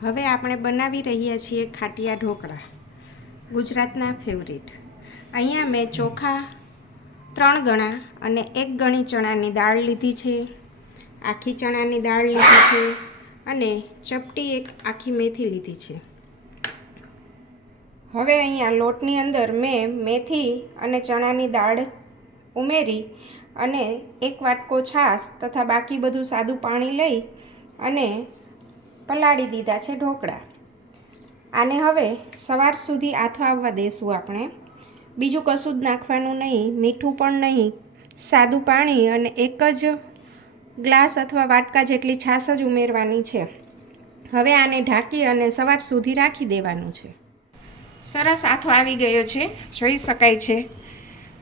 હવે આપણે બનાવી રહ્યા છીએ ખાટિયા ઢોકળા, ગુજરાતના ફેવરિટ। અહીંયા મેં ચોખા 3 ગણા અને 1 ગણી ચણાની દાળ લીધી છે, આખી ચણાની દાળ લીધી છે અને ચપટી 1 આખી મેથી લીધી છે। હવે અહીંયા લોટની અંદર મેં મેથી અને ચણાની દાળ ઉમેરી અને 1 વાટકો છાશ તથા બાકી બધું સાદું પાણી લઈ અને પલાળી દીધા છે ઢોકળા। આને હવે સવાર સુધી આથો આવવા દેશું આપણે। બીજું કશું જ નાખવાનું નહીં, મીઠું પણ નહીં, સાદું પાણી અને 1 જ ગ્લાસ અથવા વાટકા જેટલી છાશ જ ઉમેરવાની છે। હવે આને ઢાંકી અને સવાર સુધી રાખી દેવાનું છે। સરસ આથો આવી ગયો છે, જોઈ શકાય છે।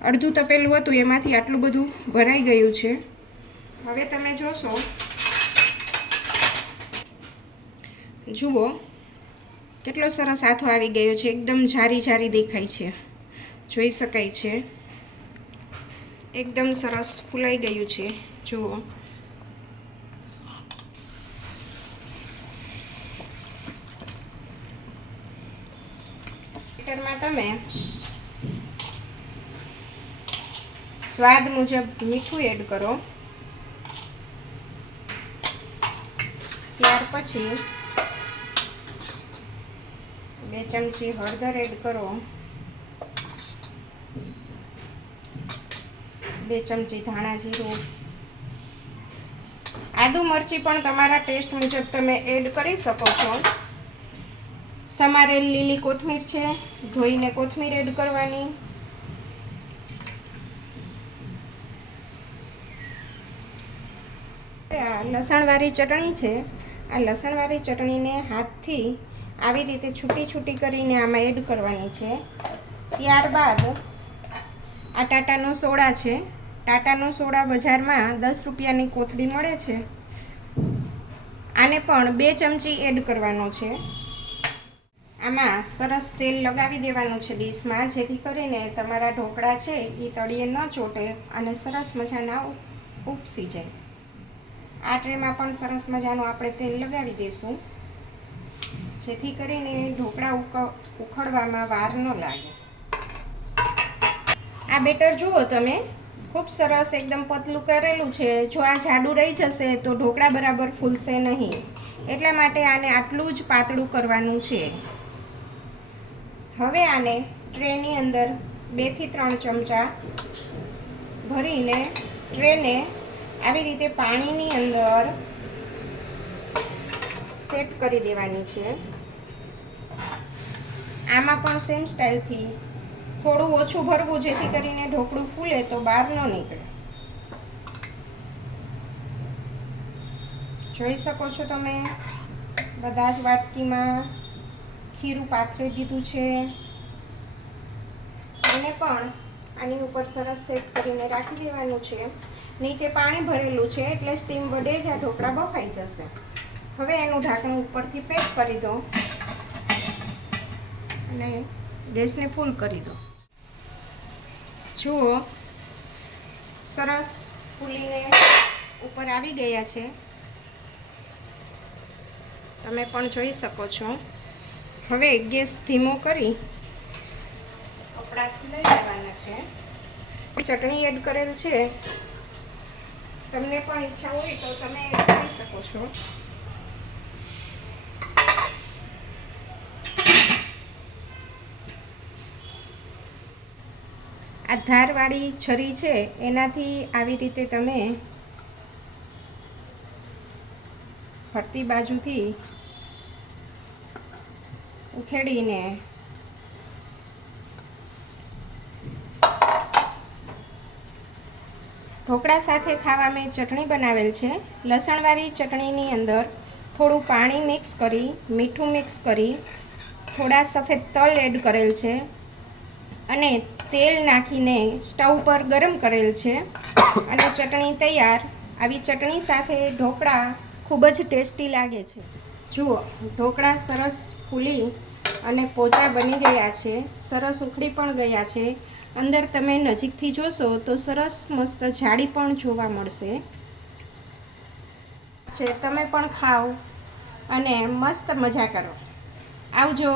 અડધું તપેલું હતું એમાંથી આટલું બધું ભરાઈ ગયું છે। હવે તમે જોશો, જુઓ કેટલો સરસ આથો આવી ગયો છે, એકદમ જારી જારી દેખાય છે, જોઈ શકાય છે। એકદમ સરસ ફૂલાઈ ગયું છે, જુઓ। બેટરમાં તમે સ્વાદ મુજબ મીઠું એડ કરો, ત્યાર પછી 2 ચમચી હળદર એડ કરો, 2 ચમચી ધાણા જીરું, આદુ મરચી પણ તમારા ટેસ્ટ મુજબ તમે એડ કરી શકો છો। સમારેલ લીલી કોથમીર છે, ધોઈને કોથમીર એડ કરવાની, આ લસણવાળી ચટણી છે। આ લસણવાળી ચટણીને હાથથી આવી રીતે છૂટી છૂટી કરીને આમાં એડ કરવાની છે। ત્યારબાદ આ ટાટાનો સોડા છે, ટાટાનો સોડા બજારમાં 10 રૂપિયાની કોથળી મળે છે, આને પણ 2 ચમચી એડ કરવાનો છે। આમાં સરસ તેલ લગાવી દેવાનું છે ડીશમાં, જેથી કરીને તમારા ઢોકળા છે એ તળિયે ન ચોટે અને સરસ મજાના ઉપસી જાય। આ ટ્રેમાં પણ સરસ મજાનું આપણે તેલ લગાવી દઈશું, જેથી કરીને ઢોકળા ઉખડવામાં વાર ન લાગે। આ બેટર જુઓ તમે, ખૂબ સરસ એકદમ પતલું કરેલું છે। જો આ જાડું રહી જશે તો ઢોકળા બરાબર ફૂલશે નહીં, એટલા માટે આને આટલું જ પાતળું કરવાનું છે। હવે આને ટ્રેની અંદર 2 થી 3 ચમચા ભરીને ટ્રેને આવી રીતે પાણીની અંદર સેટ કરી દેવાની છે। આમાં પણ સેમ સ્ટાઇલથી થોડું ઓછું ભરવું, જેથી કરીને ઢોકળું ફૂલે તો બહાર ન નીકળે। જોઈ શકો છો તમે, બધા જ વાટકીમાં ખીરું પાથરી દીધું છે। એને પણ આની ઉપર સરસ સેટ કરીને રાખી દેવાનું છે। નીચે પાણી ભરેલું છે એટલે સ્ટીમ વડે જ આ ઢોકળા બફાઈ જશે। હવે એનું ઢાંકણું ઉપરથી પેક કરી દો અને ગેસને ફૂલ કરી દો। જુઓ, સરસ ફૂલીને ઉપર આવી ગયા છે, તમે પણ જોઈ શકો છો। હવે ગેસ ધીમો કરી કપડાથી લઈ લેવાના છે। ચટણી એડ કરેલ છે, તમને પણ ઈચ્છા હોય તો તમે એડ કરી શકો છો। આ ધારવાળી છરી છે, એનાથી આવી રીતે તમે ફરતી બાજુથી ઉખેડીને ઢોકળા સાથે ખાવા મેં ચટણી બનાવેલ છે। લસણવાળી ચટણીની અંદર થોડું પાણી મિક્સ કરી, મીઠું મિક્સ કરી, થોડા સફેદ તલ એડ કરેલ છે અને તેલ નાખીને સ્ટવ પર ગરમ કરેલ છે અને ચટણી તૈયાર। આવી ચટણી સાથે ઢોકળા ખૂબ જ ટેસ્ટી લાગે છે। જુઓ, ઢોકળા સરસ ફૂલી અને પોચા બની ગયા છે, સરસ ઉખડી પણ ગયા છે। અંદર તમે નજીકથી જોશો તો સરસ મસ્ત જાળી પણ જોવા મળશે। તમે પણ ખાઓ અને મસ્ત મજા કરો. આવજો.